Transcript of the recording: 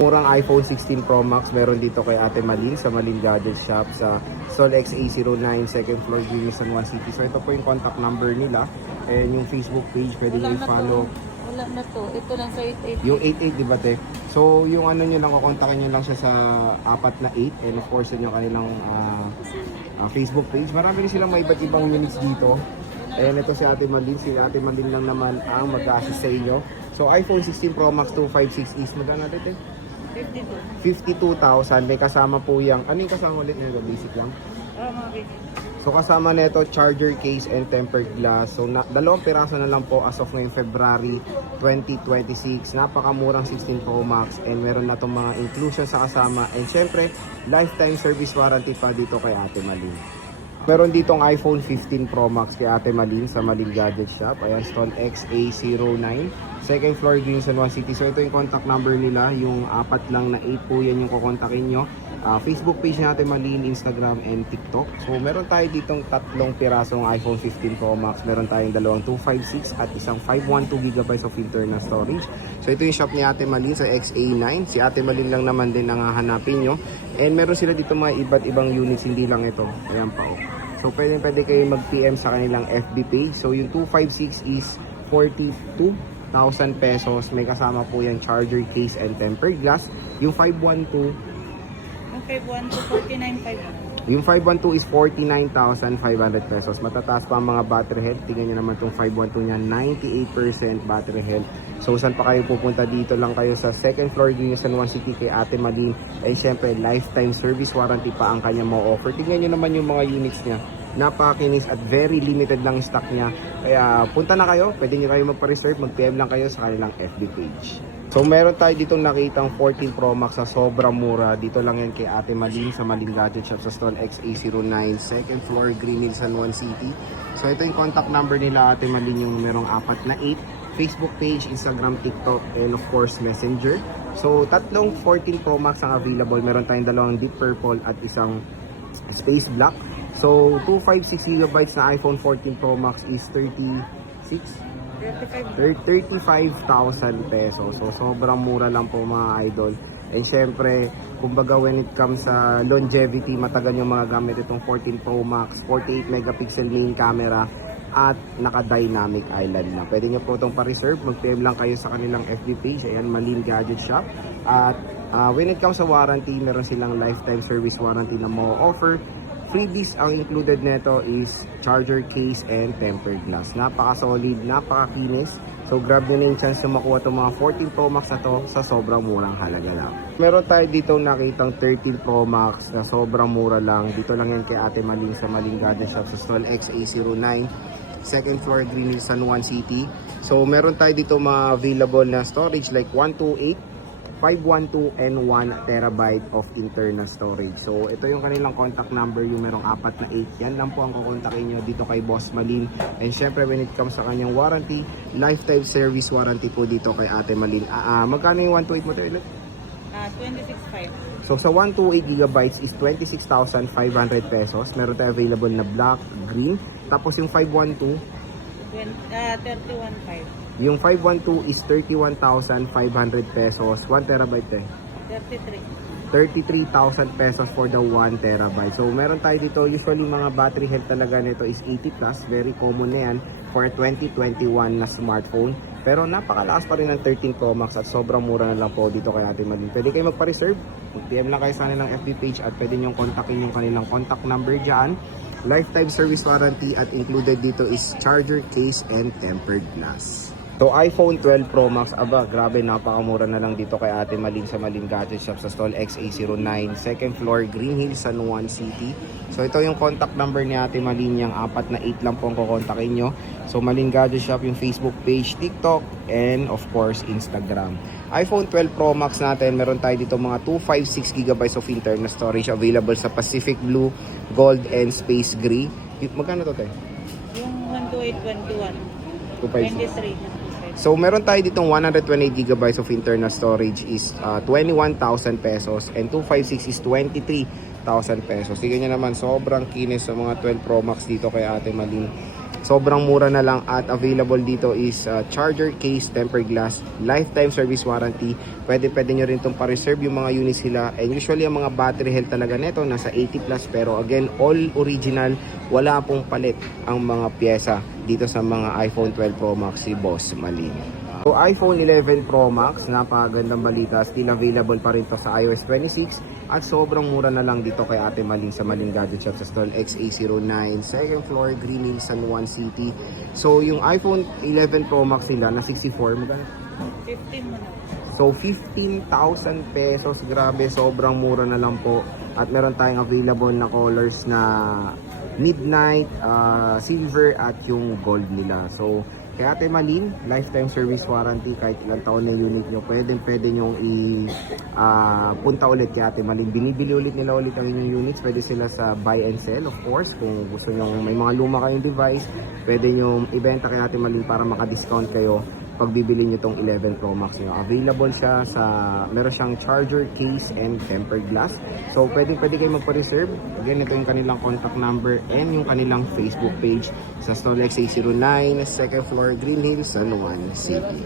Murang iPhone 16 Pro Max meron dito kay Ate Malin sa Malin Gadget Shop sa Sol XA09 second floor Green San Juan City. So ito po yung contact number nila and yung Facebook page pwede nyo i-follow. Wala na to. Ito lang sa 88. Yung 88 di ba te? So yung ano nyo lang, kukontakin nyo lang siya sa 4 na 8 and of course yun yung kanilang Facebook page. Marami rin silang may iba't ibang units dito. Ayan, ito si Ate Malin. Si Ate Malin lang naman ang mag-assist sa inyo. So iPhone 16 Pro Max 256 is magkano natin? 52,000. May kasama po yung, ano yung kasama ulit nito? Basic lang? Mga basic. So kasama nito charger case and tempered glass. So dalawang piraso na lang po as of ngayong February 2026. Napakamurang 16 Pro Max and meron na itong mga inclusion sa kasama. And syempre, lifetime service warranty pa dito kay Ate Malin. Meron ditong iPhone 15 Pro Max kay Ate Malin sa Malin Gadget Shop. Ayan, Stone XA09. Second floor Green San Juan City. So ito yung contact number nila. Yung 4 lang na 8 po yan yung kukontakin nyo. Facebook page natin Malin, Instagram and TikTok. So meron tayo ditong 3 pirasong iPhone 15 Pro Max. Meron tayong dalawang 256 at isang 512GB of internal storage. So ito yung shop ni Ate Malin sa XA9. Si Ate Malin lang naman din ang hahanapin nyo. And meron sila dito mga iba't ibang units, hindi lang ito. Ayan pa oh. So pwede kayo mag-PM sa kanilang FB page. So yung 256 is 42,000 pesos. May kasama po yung charger case and tempered glass. Yung 512 Yung 512 is 49,500 pesos. Matataas pa ang mga battery health. Tingnan nyo naman itong 512 niya, 98% battery health. So saan pa kayo pupunta? Dito lang kayo sa second floor Green San Juan City kay Ate Malin. And syempre lifetime service warranty pa ang kanya mo offer. Tingnan nyo naman yung mga units niya. Napakakinis at very limited lang stock niya. Kaya punta na kayo. Pwede nyo kayo magpa-reserve. Mag-PM lang kayo sa kanilang FB page. So meron tayo ditong nakitang 14 Pro Max sa sobrang mura. Dito lang yan kay Ate Malin sa Malin Gadget Shop sa Stone XA09 second floor Green Hills San Juan City. So ito yung contact number nila Ate Malin, yung numerong 4 na 8. Facebook page, Instagram, TikTok and of course Messenger. So tatlong 14 Pro Max ang available. Meron tayong dalawang deep purple at isang space black. So 256GB na iPhone 14 Pro Max is 35,000 pesos. So sobrang mura lang po mga idol. And syempre, kumbaga when it comes sa longevity, matagal yung mga gamit itong 14 Pro Max, 48 megapixel main camera at naka-dynamic island na. Pwede nyo po itong pa-reserve. Mag-PM lang kayo sa kanilang FB page. Ayan, Malin Gadget Shop. At when it comes sa warranty, meron silang lifetime service warranty na mo-offer. Freebies ang included neto is charger case and tempered glass. Napaka-solid, napaka-kinis. So grab nyo na yung chance na makuha itong mga 14 Pro Max na to sa sobrang murang halaga lang. Meron tayo dito nakitang 13 Pro Max na sobrang mura lang. Dito lang yan kay Ate Malin sa Malin Garden Shop sa Stall XA09. Second floor Green Hills San Juan City. So meron tayo dito mga available na storage like 128, 512 and 1 terabyte of internal storage. So ito yung kanilang contact number, yung merong 4 na 8. Yan lang po ang kukontakin nyo dito kay Boss Malin. And syempre when it comes sa kanyang warranty, lifetime service warranty po dito kay Ate Malin. Magkano yung 128 mo tayo? 26,500. So sa 128GB is 26,500 pesos. Meron tayo available na black, green. Tapos yung 512, 31,500. yung 512 is 31,500 pesos. 1 terabyte 33,000 pesos for the 1 terabyte. So meron tayo dito, usually mga battery health talaga nito is 80 plus. Very common na yan for 2021 na smartphone. Pero napakalakas pa rin ng 13 Pro Max at sobrang mura na lang po dito kay Ate Malin. Pwede kayo magpa-reserve. Mag-PM lang kayo sa kanilang FB page at pwede nyo kontakin yung kanilang contact number dyan. Lifetime service warranty at included dito is charger case and tempered glass. So iPhone 12 Pro Max, aba grabe, napakamura na lang dito kay Ate Malin sa Malin Gadget Shop sa Stall XA09 second floor Green Hills San Juan City. So ito yung contact number ni Ate Malin, yung 4 na 8 lang po ang kukontakin nyo. So Malin Gadget Shop yung Facebook page, TikTok and of course Instagram. iPhone 12 Pro Max natin, meron tayo dito mga 256GB of internal storage available sa Pacific Blue, Gold and Space Gray. Magkano to tayo? Yung 128, 121. 23. So meron tayo ditong 128GB of internal storage is 21,000 pesos and 256 is 23,000 pesos. Tingnan nyo naman, sobrang kinis sa mga 12 Pro Max dito kay Ate Malin. Sobrang mura na lang at available dito is charger case, tempered glass, lifetime service warranty. Pwede nyo rin itong pa-reserve yung mga units sila. And usually ang mga battery health talaga nito nasa 80 plus, pero again, all original, wala pong palit ang mga pyesa dito sa mga iPhone 12 Pro Max si Boss Malin. So iPhone 11 Pro Max, napakagandang balita, still available pa rin to sa iOS 26 at sobrang mura na lang dito kay Ate Maling sa Maling Gadget Shop sa stall XA09, second floor, Green Hills, San Juan City. So yung iPhone 11 Pro Max nila na 64, magkano? 15 mo na. So 15,000 pesos, grabe, sobrang mura na lang po. At meron tayong available na colors na midnight, silver at yung gold nila. So kaya Ate Malin, lifetime service warranty, kahit ilang taon na yung unit nyo, pwede nyong punta ulit kay Ate Malin. Binibili ulit nila ulit ang inyong units, pwede sila sa buy and sell, of course. Kung gusto nyo, may mga luma kayong device, pwede nyo ibenta kay Ate Malin para maka-discount kayo pag bibili nyo tong 11 Pro Max nyo. Available siya sa, meron siyang charger, case, and tempered glass. So, pwede kayo magpa-reserve. Again, ito yung kanilang contact number and yung kanilang Facebook page sa Stolex A09, second floor, Green Hills, San Juan City.